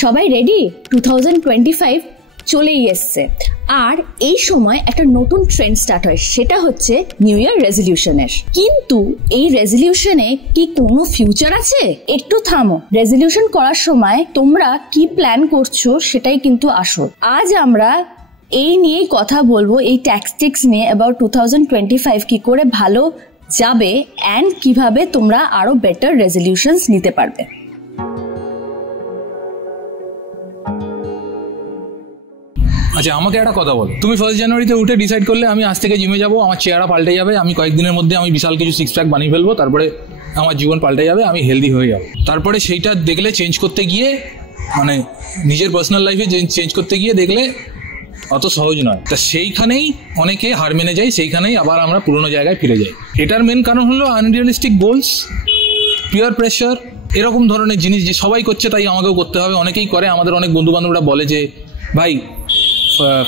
সবাই রেডি? 2025 চলেই এসছে, আর এই সময় একটা নতুন ট্রেন্ড স্টার্ট হয়, সেটা হচ্ছে নিউ ইয়ার রেজলিউশনের। কিন্তু এই রেজলিউশনে কি কোনো ফিউচার আছে? একটু থামো, রেজলিউশন করার সময় তোমরা কি প্ল্যান করছো সেটাই কিন্তু আসল। আজ আমরা এই নিয়েই কথা বলবো, এই ট্যাকটিক্স নিয়ে, অ্যাবাউট 2025 কি করে ভালো যাবে অ্যান্ড কিভাবে তোমরা আরো বেটার রেজলিউশনস নিতে পারবে। আচ্ছা, আমাকে একটা কথা বলো, তুমি 1 জানুয়ারিতে উঠে ডিসাইড করলে আমি আজ থেকে জিমে যাবো, আমার চেহারা পাল্টে যাবে, আমি কয়েকদিনের মধ্যে আমি বিশাল কিছু সিক্স প্যাক বানিয়ে ফেলবো, তারপরে আমার জীবন পাল্টে যাবে, আমি হেলদি হয়ে যাবো। তারপরে সেইটা দেখলে চেঞ্জ করতে গিয়ে, মানে নিজের পার্সোনাল লাইফে চেঞ্জ করতে গিয়ে দেখলে অত সহজ নয়। তা সেইখানেই অনেকে হার মেনে যায়, সেইখানেই আবার আমরা পুরোনো জায়গায় ফিরে যাই। এটার মেন কারণ হলো আনরিয়ালিস্টিক গোলস, পিয়ার প্রেশার, এরকম ধরনের জিনিস যে সবাই করছে তাই আমাকেও করতে হবে। অনেকেই করে, আমাদের অনেক বন্ধু বান্ধবরা বলে যে ভাই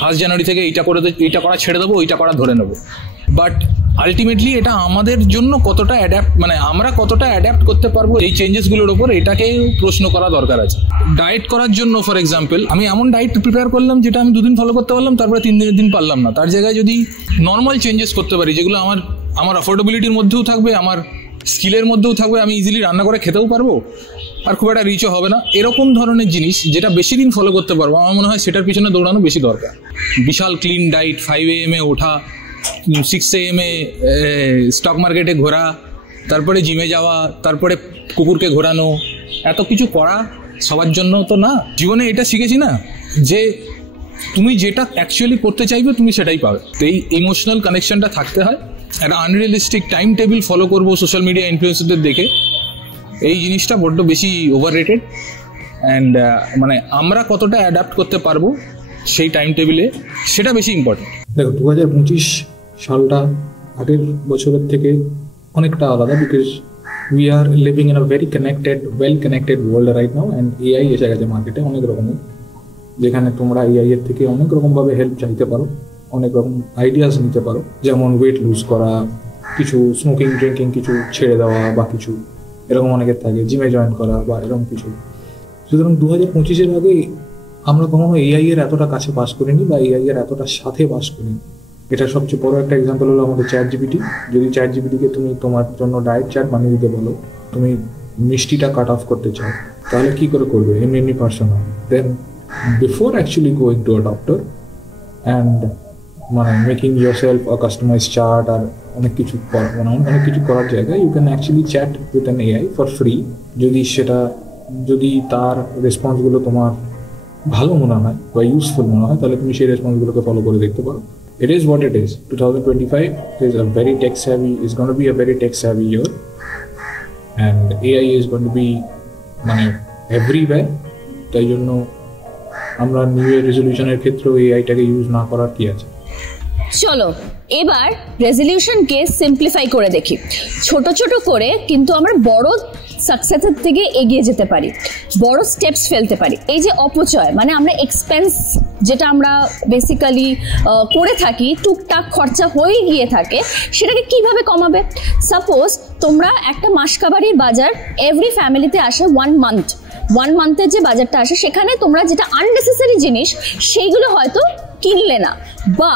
1 জানুয়ারি থেকে এইটা করা ছেড়ে দেবো, ওইটা করা ধরে নেবো। বাট আলটিমেটলি এটা আমাদের জন্য কতটা মানে আমরা কতটা অ্যাডাপ্ট করতে পারবো এই চেঞ্জেসগুলোর ওপর, এটাকে প্রশ্ন করা দরকার আছে। ডায়েট করার জন্য ফর এক্সাম্পল আমি এমন ডায়েট প্রিপেয়ার করলাম যেটা আমি 2 দিন ফলো করতে পারলাম, তারপরে 3 দিন পারলাম না। তার জায়গায় যদি নর্মাল চেঞ্জেস করতে পারি, যেগুলো আমার অ্যাফোর্ডেবিলিটির মধ্যেও থাকবে, আমার স্কিলের মধ্যেও থাকবে, আমি ইজিলি রান্না করে খেতেও পারবো, আর খুব একটা রিচও হবে না, এরকম ধরনের জিনিস যেটা বেশি দিন ফলো করতে পারবো, আমার মনে হয় সেটার পিছনে দৌড়ানো বেশি দরকার। বিশাল ক্লিন ডায়েট, 5 AM ওঠা, 6 AM স্টক মার্কেটে ঘোরা, তারপরে জিমে যাওয়া, তারপরে কুকুরকে ঘোরানো, এত কিছু করা সবার জন্য তো না। জীবনে এটা শিখেছি না যে তুমি যেটা অ্যাকচুয়ালি করতে চাইবে তুমি সেটাই পাবে। তো এই ইমোশনাল কানেকশনটা থাকতে হয়। একটা আনরিয়ালিস্টিক টাইম টেবিল ফলো করবো সোশ্যাল মিডিয়া ইনফ্লুয়েন্সারদের দেখে, এই জিনিসটা বড্ড বেশি ওভাররেটেড। অ্যান্ড মানে আমরা কতটা অ্যাডাপ্ট করতে পারবো সেই টাইম টেবিলে, সেটা বেশি ইম্পর্টেন্ট। দেখো 2025 সালটা আগের বছরের থেকে অনেকটা আলাদা, because we are living in a very connected, well connected world right now. And AI এসে গেছে মার্কেটে অনেক রকমের, যেখানে তোমরা এআই এর থেকে অনেক রকমভাবে হেল্প চাইতে পারো, অনেক রকম আইডিয়াস নিতে পারো, যেমন ওয়েট লুজ করা, কিছু স্মোকিং ড্রিঙ্কিং কিছু ছেড়ে দেওয়া, বা কিছু এরকম অনেকের থাকে, জিমে জয়েন করা বা এরকম কিছু। সুতরাং 2025-এর আগে আমরা কখনো এআই এর এতটা কাছে বাস করিনি বা এআই এর এতটা সাথে বাস করিনি। এটার সবচেয়ে বড় একটা এক্সাম্পল হলো আমাদের চ্যাট জিপিটি। যদি চ্যাট জিপিটিকে তুমি তোমার জন্য ডায়েট চার্ট বানিয়ে দিতে বলো, তুমি মিষ্টিটা কাট অফ করতে চাও, তাহলে কি করে করবে? এমনি personal. Then before actually going to a doctor and মানে making yourself a customize chart আর অনেক কিছু অনেক কিছু করার জায়গায় you can actually chat with an AI for free. যদি তার রেসপন্সগুলো তোমার ভালো মনে হয় বা ইউজফুল মনে হয়, তাহলে তুমি সেই রেসপন্সগুলোকে ফলো করে দেখতে পারো। It is what it is. 2025 is a very tech savvy, is going to be a very tech savvy year, and AI is going to be মানে everywhere. তাই জন্য আমরা নিউ ইয়ার রেজলিউশনের ক্ষেত্রে এআইটাকে ইউজ না করার কি আছে। চলো এবার রেজলিউশনকে সিম্পলিফাই করে দেখি, ছোট ছোট করে কিন্তু আমরা বড় সাকসেসের থেকে এগিয়ে যেতে পারি, বড় স্টেপস ফেলতে পারি। এই যে অপচয়, মানে আমরা এক্সপেন্স যেটা আমরা বেসিক্যালি করে থাকি, টুকটাক খরচা হয়ে গিয়ে থাকে, সেটাকে কিভাবে কমাবে? সাপোজ তোমরা একটা মাসকাবারির বাজার এভরি ফ্যামিলিতে আসে 1 মান্থের যে বাজারটা আসে, সেখানে তোমরা যেটা আননেসেসারি জিনিস সেইগুলো হয়তো কিনলে না, বা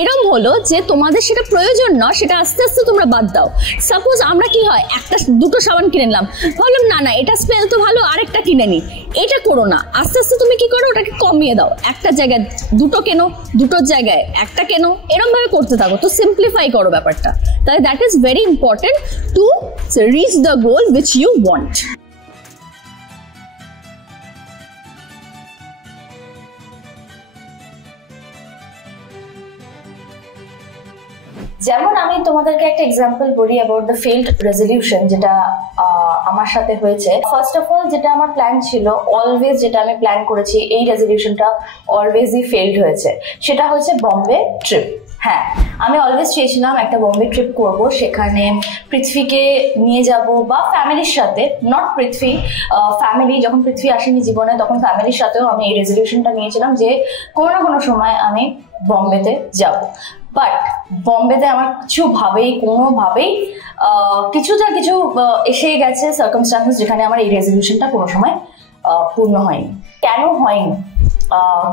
এরকম হলো যে তোমাদের সেটা প্রয়োজন না, সেটা আস্তে আস্তে তোমরা বাদ দাও। সাপোজ আমরা কি হয়, দুটো সাবান কিনে নিলাম, ভাবলাম না এটা স্মেল তো ভালো, আরেকটা কিনে নি। এটা করো না, আস্তে আস্তে তুমি কি করো, ওটাকে কমিয়ে দাও। একটা জায়গায় দুটো কেনো, দুটোর জায়গায় একটা কেনো, এরকম ভাবে করতে থাকো। তো সিম্পলিফাই করো ব্যাপারটা, তাহলে that is very important to reach the goal which you want. যেমন আমি তোমাদেরকে একটা এক্সাম্পল বলি অ্যাবাউট দ্য ফেইল্ড রেজলিউশন, যেটা আমার সাথে হয়েছে। ফার্স্ট অফ অল যেটা আমার প্ল্যান ছিল, অলওয়েজ যেটা আমি প্ল্যান করেছি, এই রেজলিউশনটা অলওয়েজই ফেইল্ড হয়েছে, সেটা হচ্ছে বম্বে ট্রিপ। হ্যাঁ, আমি অলওয়েজ চেয়েছিলাম একটা বম্বে ট্রিপ করব, সেখানে পৃথ্বীকে নিয়ে যাব বা ফ্যামিলির সাথে, নট পৃথ্বী, ফ্যামিলি। যখন পৃথ্বী আসেনি জীবনে তখন ফ্যামিলির সাথেও আমি এই রেজলিউশনটা নিয়েছিলাম যে কোনো না কোনো সময় আমি বম্বেতে যাব। বাট বম্বেতে আমার কোনোভাবেই কিছু এসে গেছে সার্কামস্টান্সেস, যেখানে আমার এই রেজলিউশনটা কোনো সময় পূর্ণ হয়নি।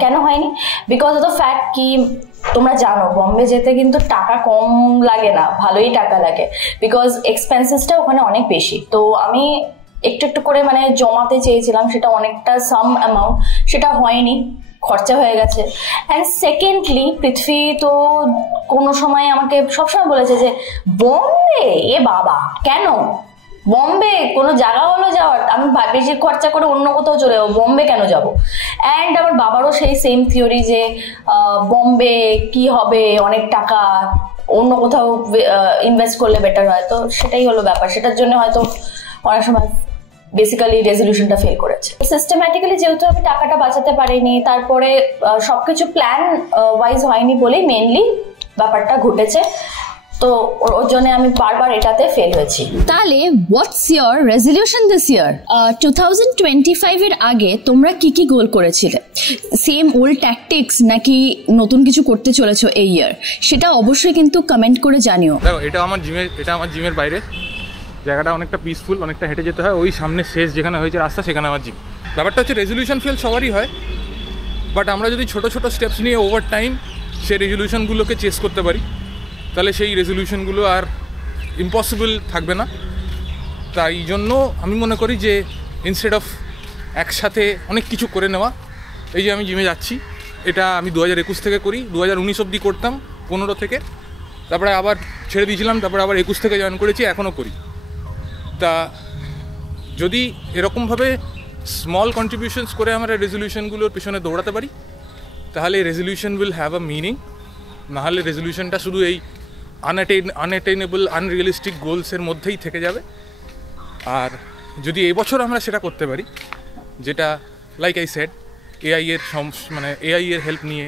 কেন হয়নি? বিকজ অফ দ্য ফ্যাক্ট কি তোমরা জানো বম্বে যেতে কিন্তু টাকা কম লাগে না, ভালোই টাকা লাগে, বিকজ এক্সপেন্সেসটা ওখানে অনেক বেশি। তো আমি একটু করে মানে জমাতে চেয়েছিলাম, সেটা অনেকটা সাম অ্যামাউন্ট, সেটা হয়নি, খরচা হয়ে গেছে। অ্যান্ড সেকেন্ডলি পৃথ্বী তো কোনো সময় আমাকে সবসময় বলেছে যে বম্বে, এ বাবা কেন বম্বে, কোনো জায়গা হলো যাওয়ার, আমি বেশি খরচা করে অন্য কোথাও চলে যাবো, বম্বে কেন যাব। অ্যান্ড আমার বাবারও সেই সেম থিওরি যে বম্বে কি হবে, অনেক টাকা, অন্য কোথাও ইনভেস্ট করলে বেটার হয়। তো সেটাই হলো ব্যাপার, সেটার জন্য হয়তো অনেক সময় বেসিক্যালি রেজলিউশনটা ফেল করেছে। সিস্টেম্যাটিক্যালি যেহেতু আমি টাকাটা বাঁচাতে পারিনি, তারপরে সবকিছু প্ল্যান ওয়াইজ হয়নি বলেই মেনলি ব্যাপারটা ঘটেছে। তো ওর জন্য আমি বারবার এটাতে ফেল হয়েছি। তাহলে হোয়াটস ইয়োর রেজলিউশন দিস ইয়ার? 2025 এর আগে তোমরা কি কি গোল করেছিলে? সেম ওল্ড ট্যাকটিক্স নাকি নতুন কিছু করতে চলেছো এই ইয়ার? সেটা অবশ্যই কিন্তু কমেন্ট করে জানিও। দেখো, এটা আমার জিমের বাইরে, জায়গাটা অনেকটা পিসফুল, অনেকটা হেঁটে যেতে হয়, ওই সামনে শেষ যেখানে হয়েছে রাস্তা সেখানে আমার জিম। ব্যাপারটা হচ্ছে রেজলিউশন ফেল সবারই হয়, বাট আমরা যদি ছোটো ছোটো স্টেপস নিয়ে ওভার টাইম সেই রেজলিউশনগুলোকে চেস করতে পারি, তাহলে সেই রেজলিউশনগুলো আর ইম্পসিবল থাকবে না। তাই জন্য আমি মনে করি যে ইনস্টেড অফ একসাথে অনেক কিছু করে নেওয়া, এই যে আমি জিমে যাচ্ছি, এটা আমি 2021 থেকে করি, 2019 অবধি করতাম, 15 থেকে, তারপরে আবার ছেড়ে দিয়েছিলাম, তারপরে আবার 21 থেকে জয়েন করেছি, এখনও করি। তা যদি এরকমভাবে স্মল কন্ট্রিবিউশনস করে আমরা রেজলিউশনগুলোর পেছনে দৌড়াতে পারি, তাহলে resolution will have a meaning. নাহলে রেজলিউশনটা শুধু এই আনঅ্যাটেইনেবল আনরিয়েলিস্টিক গোলসের মধ্যেই থেকে যাবে। আর যদি এবছর আমরা সেটা করতে পারি, যেটা লাইক আই সেড এআই এর হেল্প নিয়ে,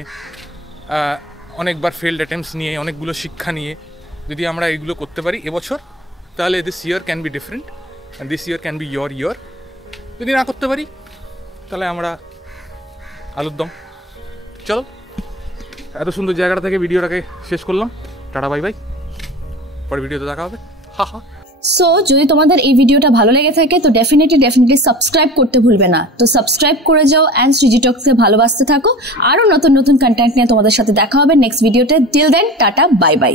অনেকবার ফেল্ড অ্যাটেম্পটস নিয়ে, অনেকগুলো শিক্ষা নিয়ে যদি আমরা এইগুলো করতে পারি এবছর, তাহলে this year can be different and this year can be your year. যদি না করতে পারি তাহলে আমরা আলুর দম। চলো, এত সুন্দর জায়গাটা থেকে ভিডিওটাকে শেষ করলাম। টাটা, বাই বাই, পরে ভিডিওতে দেখা হবে। সো যদি তোমাদের এই ভিডিওটা ভালো লেগে থাকে তো ডেফিনেটলি সাবস্ক্রাইব করতে ভুলবে না। তো সাবস্ক্রাইব করে যাও অ্যান্ড শ্রীজি টক্সকে ভালোবাসতে থাকো। আরো নতুন কন্টেন্ট নিয়ে তোমাদের সাথে দেখা হবে নেক্সট ভিডিওতে। Till then tata, bye by.